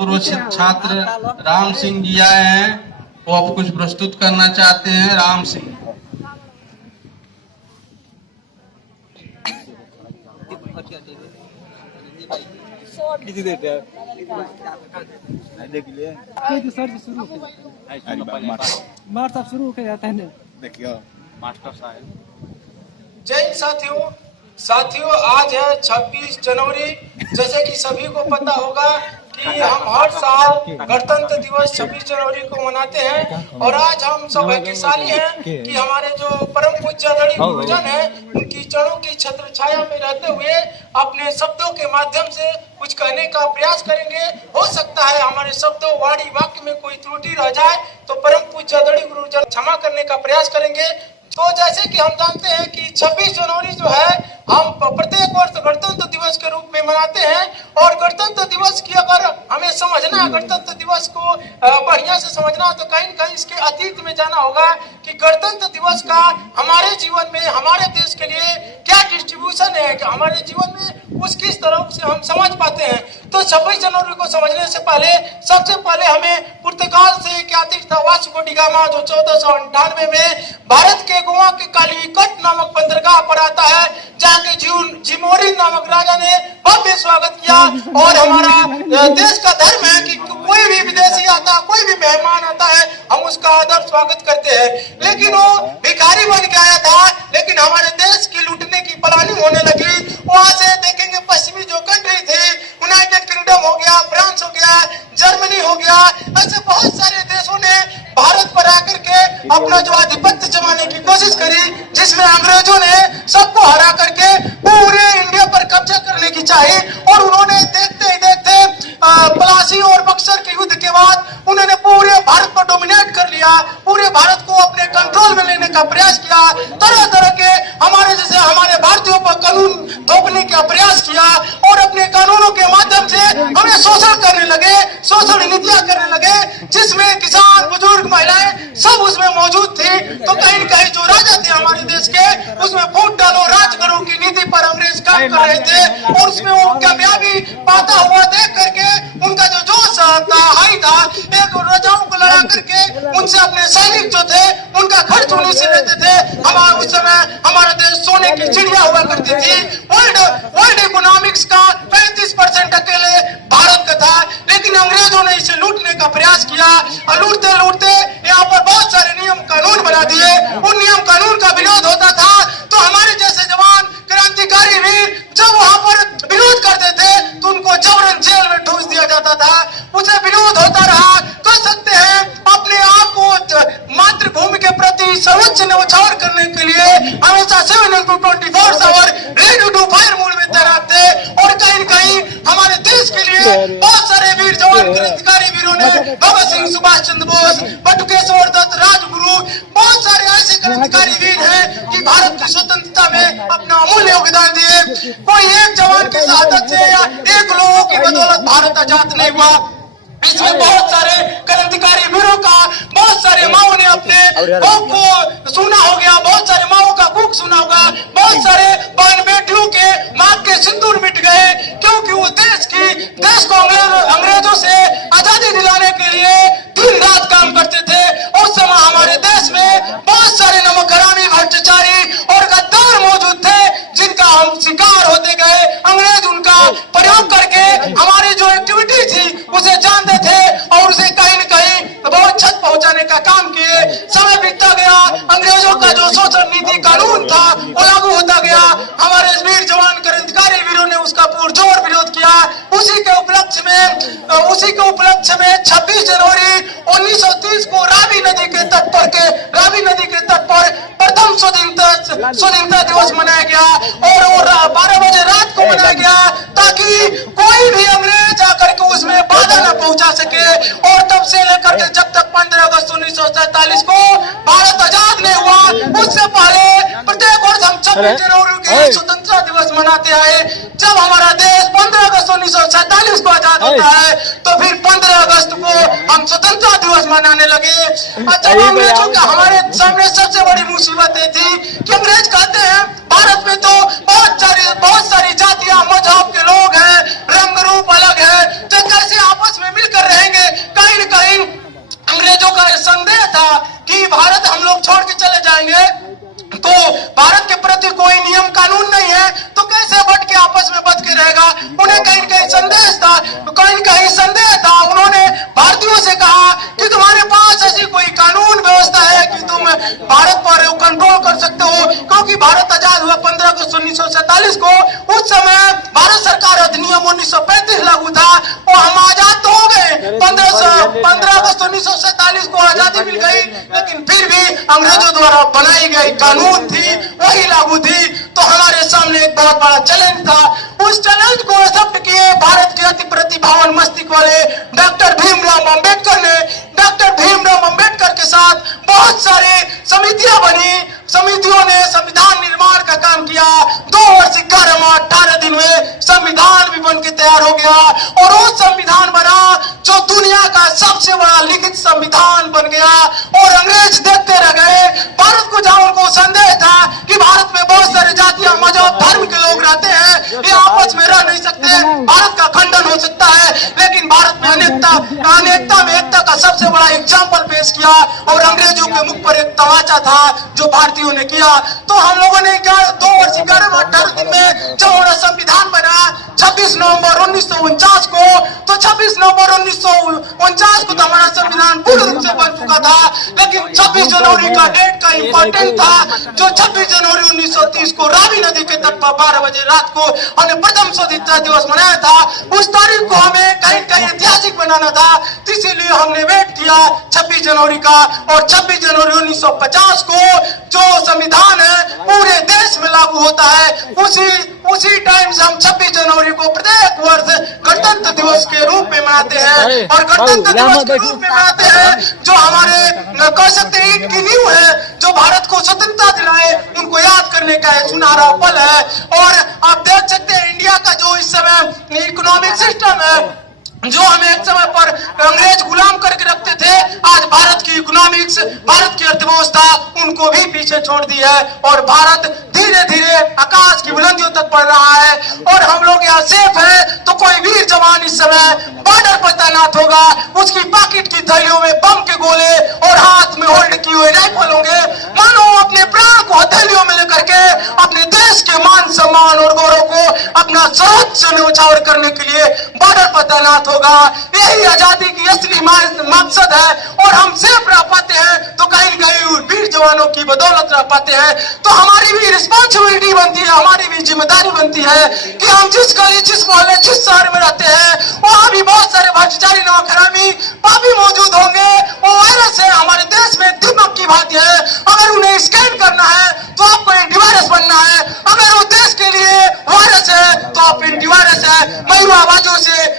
भूतपूर्व छात्र राम सिंह जी आए हैं, वो अब कुछ प्रस्तुत करना चाहते हैं। राम सिंह। शुरू हो जाता है। देखियो मास्टर साहब। जय साथियों, आज है 26 जनवरी। जैसे कि सभी को पता होगा कि हम हर साल गणतंत्र दिवस 26 जनवरी को मनाते हैं और आज हम सौभाग्यशाली हैं कि हमारे जो परम पूज्य दड़ी गुरुजन हैं उनकी चरणों की छत्र छाया में रहते हुए अपने शब्दों के माध्यम से कुछ कहने का प्रयास करेंगे। हो सकता है हमारे शब्दों वाणी वाक्य में कोई त्रुटि रह जाए तो परम पूज्य दड़ी गुरुजन क्षमा करने का प्रयास करेंगे। तो जैसे कि हम जानते हैं कि 26 जनवरी जो है हम प्रत्येक वर्ष गणतंत्र दिवस के रूप में मनाते हैं और गणतंत्र दिवस की अगर हमें समझना है, गणतंत्र दिवस को बढ़िया से समझना तो कहीं न कहीं इसके अतीत में जाना होगा कि गणतंत्र दिवस का हमारे जीवन में, हमारे देश के लिए क्या डिस्ट्रीब्यूशन है, कि हमारे जीवन में उस किस तरह से हम समझ पाते हैं। तो 26 जनवरी को समझने से पहले सबसे पहले हमें पुर्तगाल से एक यात्री था वास्को डी गामा, जो 1498 में भारत के गोवा के कालीकट नामक बंदरगाह पर आता है, जहाँ के जिमोरी नामक राजा ने भव्य स्वागत किया। और हमारा देश का धर्म है कि कोई भी विदेशी आता, कोई भी मेहमान आता है, हम उसका आदर स्वागत करते हैं। लेकिन वो भिखारी बन के आया था, लेकिन हमारे देश की लूटने की प्लानिंग होने लगी। वहां से देखेंगे पश्चिमी जो कंट्री थी, यूनाइटेड किंगडम हो गया, फ्रांस हो गया, जर्मनी हो गया, ऐसे बहुत सारे देशों ने भारत पर आकर के अपना जो आधिपत्य जमाने की कोशिश करी, जिसमें अंग्रेजों ने सबको हरा करके पूरे इंडिया पर कब्जा करने की चाही। और उन्होंने देखते ही देखते प्लासी और बक्सर के युद्ध के बाद उन्होंने पूरे भारत पर डोमिनेट कर लिया, पूरे भारत को अपने कंट्रोल में लेने का प्रयास किया। तरह तरह के हमारे भारतीयों पर कानून थोपने का प्रयास किया और अपने कानूनों के माध्यम से हमें शोषण करने लगे, शोषण नीतियां करने लगे, जिसमें किसान, बुजुर्ग, महिलाएं सब उसमें मौजूद थी। तो कहीं न कहीं जो राजा थे हमारे देश के, उसमें फूट डालो राज करो की नीति पर अंग्रेज काम कर रहे थे और उसमें वो कामयाबी पाता हुआ देख करके उनका जो जोश था, हाई था, एक राजाओं को लड़ा करके उनसे अपने सैनिक जो थे उनका खर्च उन्हीं से लेते थे। हमारा उस समय हमारा देश सोने की चिड़िया हुआ करती थी। वर्ल्ड इकोनॉमिक्स का 35% अकेले भारत का था, लेकिन अंग्रेजों ने इसे लूटने का प्रयास किया और लूटते लूटते यहाँ पर बहुत सारे नियम कानून बना दिए। उन नियम कानून का विरोध होता था तो हमारे जैसे जवान, क्रांतिकारी वीर जब वहां पर विरोध करते थे तो उनको जबरन जेल में ठूस दिया जाता था। उसे विरोध होता रहा। कह सकते हैं अपने आप को मातृभूमि के प्रति सर्वोच्च न्यौछावर करने के लिए हमेशा 7/24 hour ready to fire mode में तैनात थे। और कहीं न कहीं हमारे देश के लिए बहुत सारे वीर जवान, क्रांतिकारी वीरों ने, भगत सिंह, सुभाष चंद्र बोस, बटुकेश्वर दत्त, राजगुरु, बहुत सारे ऐसे क्रांतिकारी वीर हैं कि भारत की स्वतंत्रता में अपना अमूल्य योगदान दिए। कोई एक जवान की शहादत से या एक लोगों की बदौलत भारत आजाद नहीं हुआ। इसमें बहुत सारे क्रांतिकारी वीरों का, बहुत सारे माओ ने अपने कोख को सुना हो गया, बहुत सारे माओ का कुक सुना होगा, बहुत सारे बहन बेटियों के मां के सिंदूर मिट गए, क्योंकि वो देश को अंग्रेजों से आजादी दिलाने के लिए दिन रात काम करते थे। उस समय हमारे देश में बहुत सारे नमक हरामी, भ्रष्टाचारी और गद्दार मौजूद थे, जिनका हम शिकार होते गए। अंग्रेज उनका प्रयोग करके हमारी जो एक्टिविटी थी उसे जानते थे और उसे कहीं न कहीं बहुत छत पहुंचाने का काम किए। समय बीतता गया, अंग्रेजों का जो शोषण नीति कानून था वो लागू होता गया। हमारे वीर जवान, क्रांतिकारी वीरों ने उसका पुरजोर विरोध किया। उसी के उपलक्ष्य में 26 जनवरी 1930 को रावी नदी के तट पर प्रथम स्वतंत्रता दिवस मनाया गया और 12 बजे रात को मनाया गया, ताकि कोई भी अंग्रेज आकर के उसमें बाधा न पहुंचा सके। और तब से लेकर के जब तक 15 अगस्त 1947 को भारत आजाद नहीं हुआ, उससे पहले प्रत्येक वर्ष हम 26 जनवरी के स्वतंत्रता दिवस मनाते आए। जब हमारा देश 15 अगस्त 1947 को आजाद होता है तो फिर 15 अगस्त को हम स्वतंत्रता दिवस मनाने लगे। जब अंग्रेजों का हमारे सामने सबसे बड़ी मुसीबत ये थी कि अंग्रेज कहते हैं भारत में तो बहुत सारी जातियां, मजहब के लोग हैं, रंग रूप अलग है, तो कैसे आपस में मिलकर कहा कि तुम्हारे पास ऐसी कोई कानून व्यवस्था है कि तुम भारत पर कंट्रोल कर सकते हो, क्योंकि भारत आजाद हुआ 15 अगस्त 1947 को। उस समय भारत सरकार अधिनियम 1935 लागू था और हम आजाद तो हो गए। 15 अगस्त 1947 को आजादी मिल गई, लेकिन फिर भी अंग्रेजों द्वारा बनाई गई कानून थी वही लागू थी। तो हमारे सामने एक बहुत बड़ा चैलेंज था। उस चैलेंज को एक्सेप्ट किए भारत के अति प्रतिभावान मस्तिष्क वाले डॉक्टर भीमराव अंबेडकर ने। डॉक्टर भीमराव अंबेडकर के साथ बहुत सारे समितियां बनी। समितियों ने संविधान निर्माण का काम किया। 2 वर्ष 11 माह 18 दिन में संविधान भी बन के तैयार हो गया और वो संविधान बना जो दुनिया का सबसे बड़ा लिखित संविधान बन गया। और अंग्रेज देखते रह गए। भारत को जहां उनको संदेह था कि भारत में बहुत सारे जातियां मजहब धर्म के लोग रहते हैं, ये आपस में रह नहीं सकते, भारत का खंडन हो सकता है, लेकिन भारत में अनेकता में एकता का सबसे बड़ा एग्जाम्पल पेश किया और अंग्रेजों के मुख पर एक तमाचा था जो भारतीयों ने किया। तो हम लोगों ने 2 वर्ष 11 माह 18 दिन में जब हमारा संविधान बना 26 नवंबर 1949 को, तो 26 नवंबर 1949 को तो हमारा संविधान पूर्ण रूप से बन चुका था। लेकिन 26 जनवरी का डेट का इंपॉर्टेंट था, जो 26 जनवरी 1930 को रावी नदी के तट पर 12 बजे रात को हमने प्रथम स्वतंत्रता दिवस मनाया था। उस तारीख को हमें कहीं कहीं ऐतिहासिक बनाना था, इसीलिए हमने वेट किया 26 जनवरी का। और 26 जनवरी 1950 को जो संविधान है पूरे देश में लागू होता है। उसी टाइम से हम 26 जनवरी को प्रत्येक वर्ष गणतंत्र दिवस के रूप में मनाते हैं। और गणतंत्र दिवस के रूप में मनाते हैं जो हमारे कह सकते हैं ईट की नींव है, जो भारत को स्वतंत्रता दिलाए, उनको याद करने का एक सुनहरा पल है। और आप देख सकते हैं इंडिया का जो इस समय इकोनॉमिक सिस्टम है, जो हमें एक समय पर अंग्रेज गुलाम करके रखते थे, आज भारत की इकोनॉमिक्स, भारत की अर्थव्यवस्था उनको भी पीछे छोड़ दी है और भारत धीरे धीरे आकाश की बुलंदियों तक बढ़ रहा है। और हम लोग यहाँ सेफ है, तो कोई वीर जवान इस समय बॉर्डर पर तैनात होगा, उसकी पॉकेट की थैलियों में बम के गोले और हाथ में होल्ड किए हुए राइफल होंगे, मानो अपने प्राण को हथेलियों में लेकर के अपने देश के मान सम्मान और गौरव को अपना सर्वोच्च न्यौछावर करने के लिए बॉर्डर पर तैनात होगा। यही आजादी की असली मकसद है। और हम सेफ रह पाते हैं तो कहीं कहीं वीर जवानों की बदौलत रह पाते हैं। तो हमारी भी रिस्पॉन्सिबिलिटी बनती है, हमारी भी जिम्मेदारी बनती है कि हम जिस गली, जिस मोहल्ले, जिस शहर में रहते हैं वहां भी बहुत सारे भ्रष्टाचारी नौकरामी पापी मौजूद होंगे। वो वायरस है, हमारे देश में दीमक की भांति है। अगर उन्हें स्कैन करना है तो आपको एंटीवायरस बनना है। अगर वो देश के लिए वायरस है तो आप एंटीवायरस है। मैं युवा आवाजों से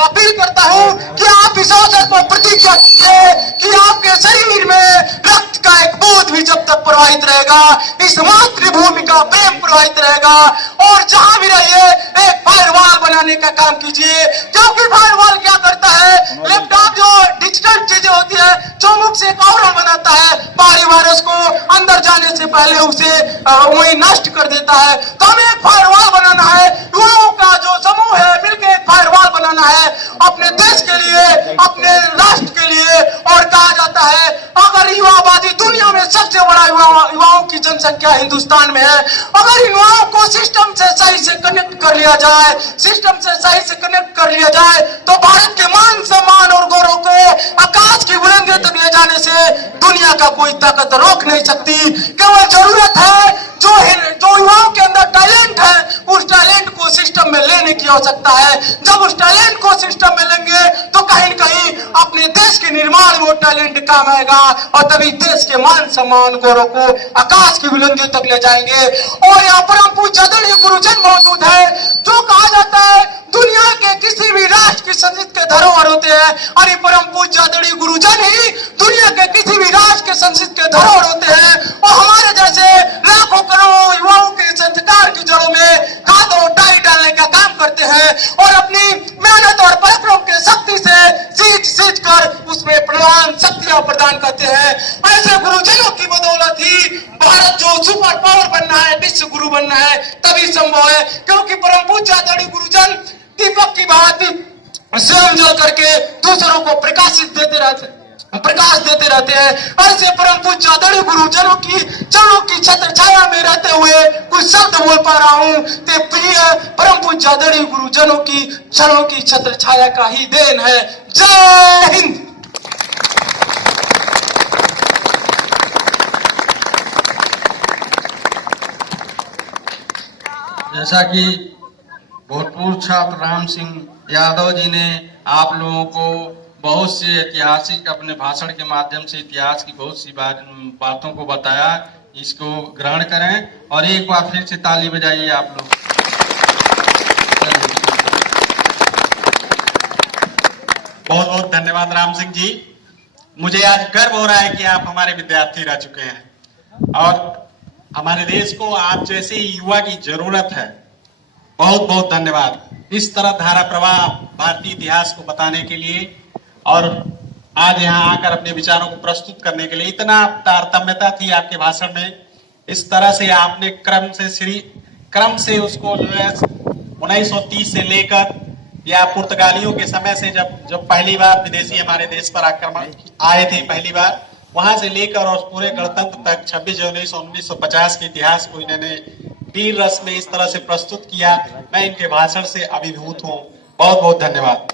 अपील करता हूं कि आप इस अवसर पर प्रतिज्ञा कीजिए कि आपके शरीर में रक्त का एक बूंद भी जब तक प्रवाहित रहेगा, इस मातृभूमि का प्रेम प्रवाहित रहेगा। और जहां भी रहिए एक फायरवॉल बनाने का काम कीजिए, क्योंकि फायरवॉल क्या करता है, लैपटॉप जो डिजिटल चीजें होती है, जो मुख से एक आवरण बनाता है, बाहरी वायरस को अंदर जाने से पहले उसे वही नष्ट कर देता है। तो हमें एक फायरवॉल बनाना है, युवाओं का जो समूह है मिलकर एक फायरवॉल बनाना है अपने देश के लिए, अपने राष्ट्र के लिए। और कहा जाता है अगर युवा आबादी दुनिया में सबसे बड़ा युवाओं की जनसंख्या हिंदुस्तान में है, अगर युवाओं को सिस्टम से सही से कनेक्ट कर लिया जाए, सिस्टम से सही से कनेक्ट कर लिया जाए, तो भारत के मान सम्मान और गौरव को आकाश की बुलंदियों तक ले जाने से दुनिया का कोई ताकत रोक नहीं सकती। केवल जरूरत है जो युवाओं के अंदर टैलेंट है, उस टैलेंट को सिस्टम में लेने की आवश्यकता है। जब उस टैलेंट को सिस्टम में लेंगे तो कहीं कहीं अपने देश के निर्माण में वो टैलेंट काम आएगा और तभी देश के मान सम्मान गौरव को आकाश की बुलंदियों तक ले जाएंगे। और यहाँ परम पूज्य आदरणीय गुरुजन मौजूद है, जो कहा जाता है दुनिया के किसी भी राष्ट्र की संस्कृति के धरोहर होते हैं, और ये परम पूज्य आदरणीय गुरुजन ही दुनिया के किसी भी राष्ट्र के संस्कृति के धरोहर होते हैं। और हमारे जैसे लाखों करोड़ों युवाओं के संस्कार की जड़ों में खाद और डाई डालने का काम करते हैं और अपनी मेहनत और परिश्रम के शक्ति से सींच कर उसमें प्रदान शक्तियां प्रदान करते हैं। ऐसे गुरुजनों की बदौलत ही भारत जो सुपर पावर बनना है, विश्व गुरु बनना है, तभी संभव है। क्योंकि परम पूज्य आदरणीय गुरुजन दीपक की भांति स्वयं जल करके दूसरों को प्रकाश देते रहते हैं। ऐसे परम पूज्य आदरणीय गुरुजनों की चरणों की छत्र छाया में रहते हुए कुछ शब्द बोल पा रहा हूँ। ते प्रिय परम पूज्य आदरणीय गुरुजनों की चरणों की छत्र छाया का ही देन है। जय हिंद। जैसा कि भूतपूर्व छात्र राम सिंह यादव जी ने आप लोगों को बहुत से ऐतिहासिक अपने भाषण के माध्यम से इतिहास की बहुत सी बातों को बताया, इसको ग्रहण करें और एक बार फिर से ताली बजाइए आप लोग। बहुत बहुत धन्यवाद राम सिंह जी। मुझे आज गर्व हो रहा है कि आप हमारे विद्यार्थी रह चुके हैं और हमारे देश को आप जैसे युवा की जरूरत है। बहुत बहुत धन्यवाद इस तरह धारा प्रवाह भारतीय इतिहास को बताने के लिए और आज यहाँ आकर अपने विचारों को प्रस्तुत करने के लिए। इतना तारतम्यता थी आपके भाषण में, इस तरह से आपने क्रम से उसको 1930 से लेकर या पुर्तगालियों के समय से जब पहली बार विदेशी हमारे देश पर आक्रमण आए थे पहली बार, वहां से लेकर और पूरे गणतंत्र तक 26 जनवरी 1950 के इतिहास को इन्होंने वीर रस में इस तरह से प्रस्तुत किया। मैं इनके भाषण से अभिभूत हूँ। बहुत बहुत धन्यवाद।